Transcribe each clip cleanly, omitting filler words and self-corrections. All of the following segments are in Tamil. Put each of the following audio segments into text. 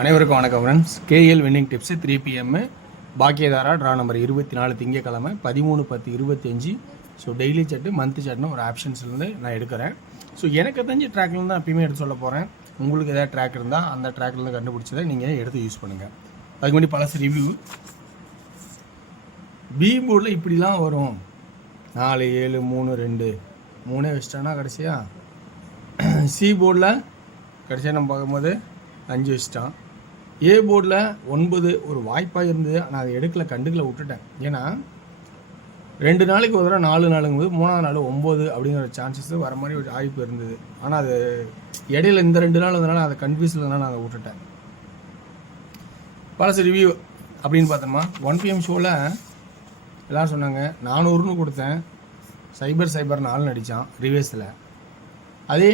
அனைவருக்கும் வணக்கம் friends. KL winning tips 3 PM Bhagyathara draw number 24 திங்கக்கிழமை 13/10/25. ஸோ டெய்லி சார்ட்டு மந்த் சார்ட்னு ஒரு ஆப்ஷன்ஸ்லேருந்து நான் எடுக்கிறேன். ஸோ எனக்கு தெரிஞ்ச ட்ராக்லேருந்து தான் எப்பயுமே எடுத்து சொல்ல போகிறேன். உங்களுக்கு எதாவது ட்ராக் இருந்தால் அந்த ட்ராக்லேருந்து கண்டுபிடிச்சதை நீங்கள் எடுத்து யூஸ் பண்ணுங்கள். அதுக்கு முன்னாடி பழசு ரிவ்யூ. பி போர்டில் இப்படிலாம் வரும். 4 7 3 2 3 வச்சிட்டானா கடைசியாக. சி போர்டில் கடைசியாக நம்ம பார்க்கும்போது 5 வச்சிட்டான். ஏ போர்டில் 9 ஒரு வாய்ப்பாக இருந்தது, ஆனால் அதை கண்டுக்கல விட்டுட்டேன். ஏன்னா 2 நாளைக்கு ஒரு தடவை 4 நாளுங்கும்போது 3ஆவது நாள் 9 அப்படிங்கிற சான்சஸ் வர மாதிரி ஒரு வாய்ப்பு இருந்தது. ஆனால் அது இடையில இந்த 2 நாள் வந்தனால அதை கன்ஃபியூஸ் இல்லைனா நான் அதை விட்டுட்டேன். பழசு ரிவ்யூ அப்படின்னு பார்த்தோமா, 1 PM ஷோவில் எல்லோரும் சொன்னாங்க 400ன்னு கொடுத்தேன், சைபர் 4 அடித்தான் ரிவேர்ஸில். அதே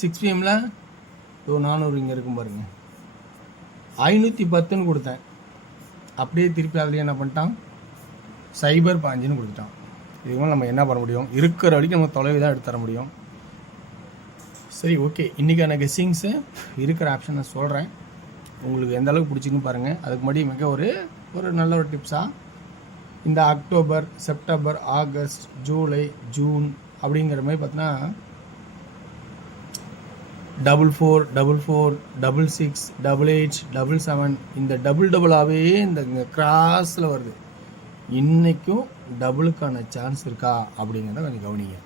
6 PMல் 400 இங்கே இருக்கும் பாருங்க, 510ன்னு கொடுத்தேன். அப்படியே திருப்பி அதுலேயே என்ன பண்ணிட்டான், சைபர் 5ன்னு கொடுத்துட்டான். இதுக்கு நம்ம என்ன பண்ண முடியும், இருக்கிற வரைக்கும் நம்ம தொலைவி தான் எடுத்து தர முடியும். சரி, ஓகே. இன்றைக்கான கெஸ்ஸிங்ஸு இருக்கிற ஆப்ஷன் நான் சொல்கிறேன், உங்களுக்கு எந்த அளவுக்கு பிடிச்சின்னு பாருங்கள். அதுக்கு முன்னாடி மிக ஒரு நல்ல ஒரு டிப்ஸாக, இந்த October, September, August, July, June அப்படிங்கிற மாதிரி பார்த்தீங்கன்னா 44 44 66 88 77 இந்த டபுளாகவே இந்த கிராஸில் வருது. இன்றைக்கும் டபுளுக்கான சான்ஸ் இருக்கா அப்படிங்கிறத கொஞ்சம் கவனிங்க.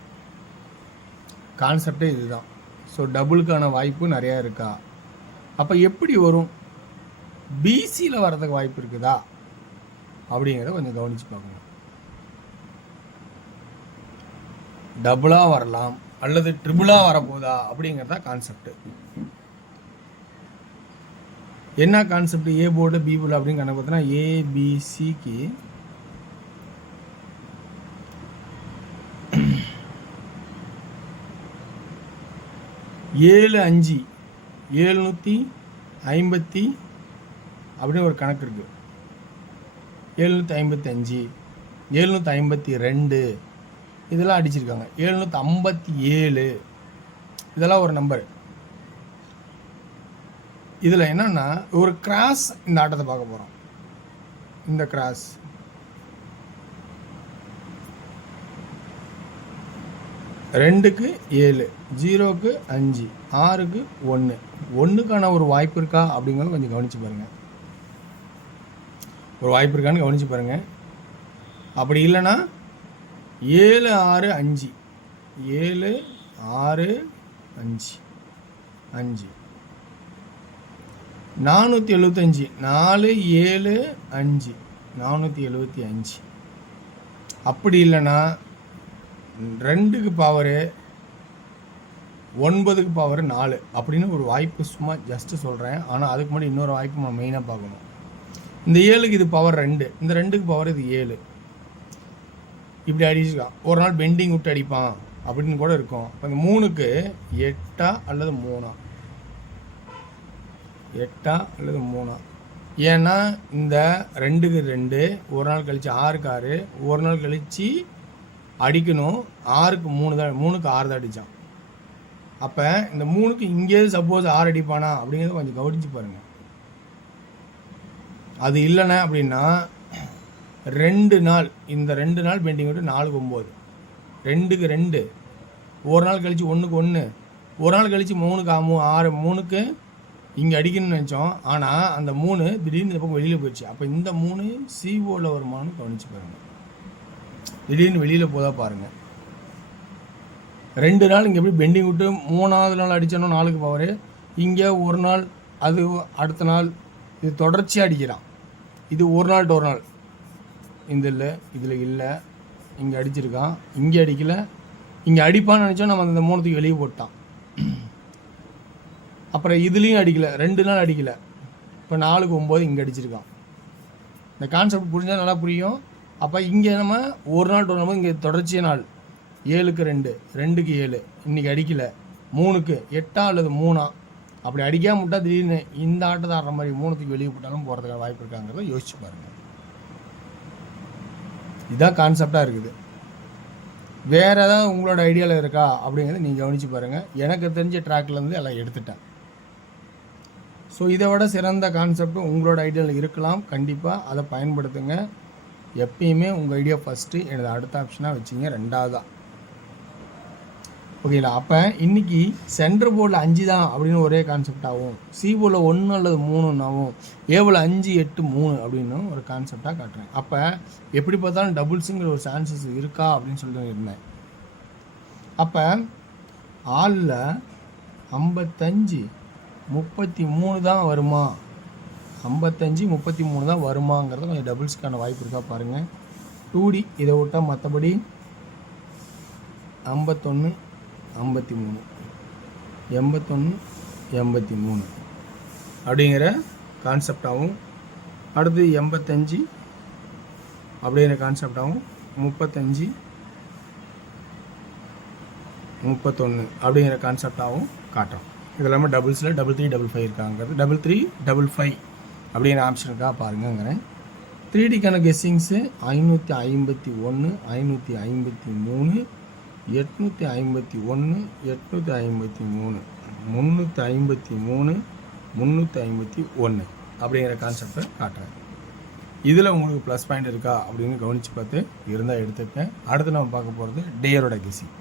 கான்செப்டே இதுதான். ஸோ டபுளுக்கான வாய்ப்பு நிறையா இருக்கா, அப்போ எப்படி வரும், பிசியில் வர்றதுக்கு வாய்ப்பு இருக்குதா அப்படிங்கிறத கொஞ்சம் கவனித்து பார்க்கணும். டபுளாக வரலாம் அல்லது ட்ரிபிளாக வரப்போதா அப்படிங்கிறதா கான்செப்ட். என்ன concept, A board B board அப்படின்னு கணக்கு பார்த்தீங்கன்னா ஏபிசிக்கு 7 5 750 அப்படின்னு ஒரு கணக்கு இருக்கு. 755 752 இதெல்லாம் அடிச்சிருக்காங்க. 757 இதெல்லாம் ஒரு நம்பர். இதில் என்னன்னா ஒரு கிராஸ், இந்த ஆட்டத்தை பார்க்க போகிறோம். இந்த கிராஸ் 2க்கு 7 0க்கு 5 6க்கு 1 1க்கான ஒரு வாய்ப்பு இருக்கா அப்படிங்கிறத கொஞ்சம் கவனிச்சு பாருங்க. ஒரு வாய்ப்பு இருக்கான்னு கவனிச்சு பாருங்க. அப்படி இல்லைன்னா 7 6 5 7 6 5 5 475 4 7 5 475. அப்படி இல்லைன்னா 2க்கு பவரு 9க்கு பவர் 4 அப்படின்னு ஒரு வாய்ப்பு சும்மா ஜஸ்ட்டு சொல்கிறேன். ஆனால் அதுக்கு முன்னாடி இன்னொரு வாய்ப்பு நம்ம மெயினாக பார்க்கணும். இந்த 7க்கு இது பவர் 2, இந்த 2க்கு பவர் இது 7. இப்படி அடிச்சுக்கான். ஒரு நாள் பெண்டிங் விட்டு அடிப்பான் அப்படின்னு கூட இருக்கும். இப்போ இந்த 3க்கு 8 அல்லது 3 8 அல்லது 3. ஏன்னா இந்த 2க்கு 2 ஒரு நாள் கழிச்சு 6க்கு 6 ஒரு நாள் கழிச்சு அடிக்கணும். 6க்கு 3 தான், 3க்கு 6 தான் அடித்தான். அப்போ இந்த 3க்கு இங்கே சப்போஸ் 6 அடிப்பானா அப்படிங்கிறத கொஞ்சம் கவனிச்சு பாருங்க. அது இல்லைன்னா அப்படின்னா 2 நாள், இந்த 2 நாள் பெண்டிங் விட்டு 4க்கு 9 2க்கு 2 ஒரு நாள் கழிச்சு 1க்கு 1 ஒரு நாள் கழிச்சு 3க்கு 6 3க்கு இங்கே அடிக்கணும்னு நினச்சோம். ஆனால் அந்த 3 திடீர்னு இந்த பக்கம் வெளியில் போயிடுச்சு. அப்போ இந்த 3 சிஓவில் வருமானு கவனிச்சு பாருங்கள். திடீர்னு வெளியில் போதா பாருங்கள். 2 நாள் இங்கே எப்படி பெண்டிங் விட்டு 3ஆவது நாள் அடித்தானோ 4க்கு பவர், இங்கே ஒரு நாள், அது அடுத்த நாள், இது தொடர்ச்சியாக அடிக்கிறான். இது ஒரு நாள் டு ஒரு நாள். இந்த இல்லை, இதில் இல்லை, இங்கே அடிச்சிருக்கான், இங்கே அடிக்கலை, இங்கே அடிப்பான்னு நினச்சோம். நம்ம அந்த 3த்துக்கு வெளியே போட்டான். அப்புறம் இதுலேயும் அடிக்கலை, 2 நாள் அடிக்கலை. இப்போ 4க்கு 9 இங்கே அடிச்சிருக்கான். இந்த கான்செப்ட் புரிஞ்சால் நல்லா புரியும். அப்போ இங்கே நம்ம ஒரு நாள் டு நாள் இங்கே தொடர்ச்சிய நாள் 7க்கு 2 2க்கு 7 இன்றைக்கி அடிக்கலை, 3க்கு 8 அல்லது 3 அப்படி அடிக்காமல் விட்டால் திடீர்னு இந்த ஆட்டத்தை ஆடுற மாதிரி 3த்துக்கு வெளியே போட்டாலும் போகிறதுக்கான வாய்ப்பு இருக்காங்கிறத யோசிச்சு பாருங்கள். இதான் கான்செப்டாக இருக்குது. வேறு ஏதாவது உங்களோட ஐடியாவில் இருக்கா அப்படிங்கிறத நீங்கள் கவனித்து பாருங்கள். எனக்கு தெரிஞ்ச ட்ராக்லேருந்து எல்லாம் எடுத்துட்டேன். ஸோ இதை விட சிறந்த கான்செப்ட் உங்களோட ஐடியாவில் இருக்கலாம். கண்டிப்பாக அதை பயன்படுத்துங்க. எப்பயுமே உங்கள் ஐடியா ஃபஸ்ட்டு, எனது அடுத்த ஆப்ஷனாக வச்சிங்க ரெண்டாவதாக. ஓகேங்களா? அப்போ இன்றைக்கி சென்டர் போர்டில் 5 தான் அப்படின்னு ஒரே கான்செப்ட் ஆகும். சி போர்டில் 1 அல்லது 3 ஏவில் 5, 8, 3 அப்படின்னு ஒரு கான்செப்டாக காட்டுறேன். அப்போ எப்படி பார்த்தாலும் டபுள்ஸுங்கிற ஒரு சான்சஸ் இருக்கா அப்படின்னு சொல்லி இருந்தேன். அப்போ ஆளில் 55, 33 தான் வருமா? 55, 33 தான் வருமாங்கிறத கொஞ்சம் டபுள்ஸ்க்கான வாய்ப்பு இருக்கா பாருங்கள். 2D இதை விட்டால் மற்றபடி 51, 53, 81, 83 அப்படிங்கிற கான்செப்டாகவும், அடுத்து 85 அப்படிங்கிற கான்செப்டாகவும், 35, 31 அப்படிங்கிற கான்செப்டாகவும் காட்டுறோம். இது எல்லாமே டபுள்ஸில் 33, 55 இருக்காங்கிறது. 33, 55 அப்படிங்கிற ஆப்ஷனுக்காக பாருங்கங்கிறேன். 3Dக்கான கெஸ்ஸிங்ஸு 551, 553, 851, 853, 353, 351 அப்படிங்கிற கான்செப்டை காட்டுறேன். இதில் உங்களுக்கு ப்ளஸ் பாயிண்ட் இருக்கா அப்படின்னு கவனித்து பார்த்து இருந்தால் எடுத்துக்கேன். அடுத்து நம்ம பார்க்க போகிறது டியரோட கெஸ்ஸிங்.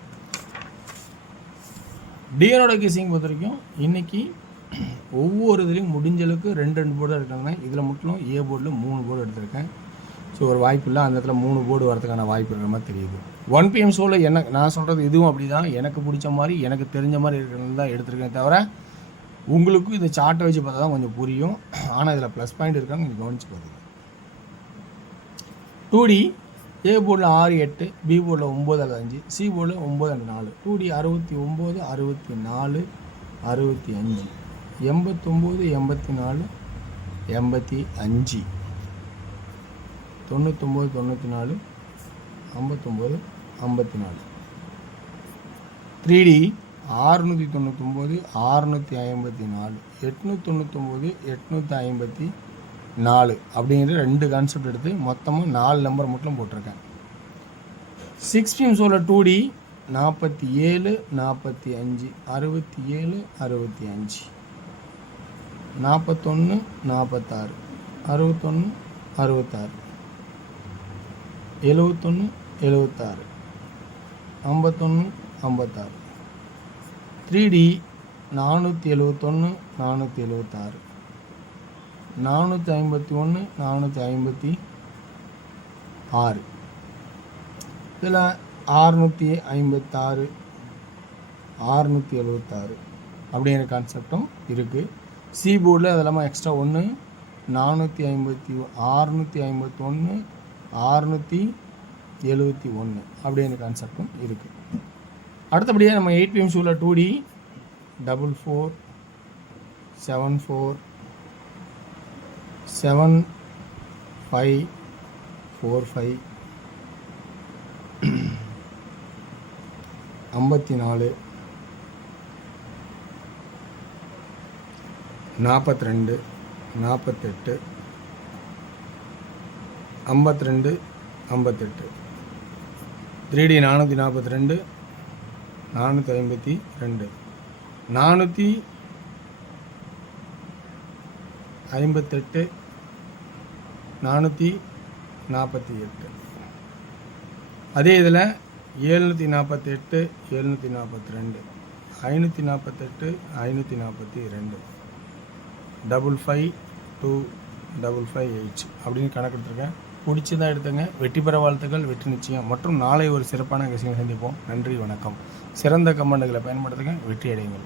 டியரோட கெஸ்ஸிங் பொறுத்த வரைக்கும் இன்றைக்கி ஒவ்வொரு இதுலேயும் முடிஞ்சளவுக்கு 2 போர்டு இருக்காங்கன்னா இதில் மட்டும் ஏ போர்டில் 3 போர்டு எடுத்திருக்கேன். ஸோ ஒரு வாய்ப்பு இல்லை, அந்த இடத்துல 3 போர்டு வரதுக்கான வாய்ப்பு இருக்கிற மாதிரி தெரியுது. 1 PM ஷோவில் நான் சொல்கிறது இதுவும் அப்படி தான். எனக்கு பிடிச்ச மாதிரி எனக்கு தெரிஞ்ச மாதிரி இருக்கிறது தான் எடுத்திருக்கேன். தவிர உங்களுக்கும் இந்த சார்ட்டை வச்சு பார்த்தா தான் கொஞ்சம் புரியும். ஆனால் இதில் ப்ளஸ் பாயிண்ட் இருக்கான்னு கொஞ்சம் கவனித்து பார்த்துங்க. 2D ஏ போர்டில் 6, 8, பி போர்டில் 9 அல்லது 5, சி போர்டில் 9 அல்லது 4. 2D 69, 64, 65, 89, 84, 85, 99, 94, 59, 54. 3D 699, 654, 899, 854 அப்படிங்கிற 2 கான்செப்ட் எடுத்து மொத்தமாக 4 நம்பர் மட்டும் போட்டிருக்கேன். 6 PM ஷோவில் 2D 47, 45, 67, 65, 41, 46, 61, 66, 71, 76, 51, 56. 3D 471, 476, 451, 456. இதில் 656, 676 அப்படிங்கிற கான்செப்டும் இருக்குது. சி போர்டில் அது இல்லாமல் எக்ஸ்ட்ரா 1, 651, 671 அப்படிங்கிற கான்செப்டும் இருக்குது. அடுத்தபடியாக நம்ம 8 PM ஷோவில் 2D 44, 74, 7545, 54, 42, 48, 52, 58. 3D 442, 452, 458, 448. அதே இதில் 748, 742, 548, 542, 552, 558 அப்படின்னு கணக்கு எடுத்துருக்கேன். பிடிச்சதாக எடுத்துங்க. வெற்றி பெற வாழ்த்துக்கள், வெற்றி நிச்சயம். மற்றும் நாளை ஒரு சிறப்பான விஷயம் சந்திப்போம். நன்றி, வணக்கம். சிறந்த கமெண்ட்டுகளை பயன்படுத்துங்க, வெற்றி அடையுங்கள்.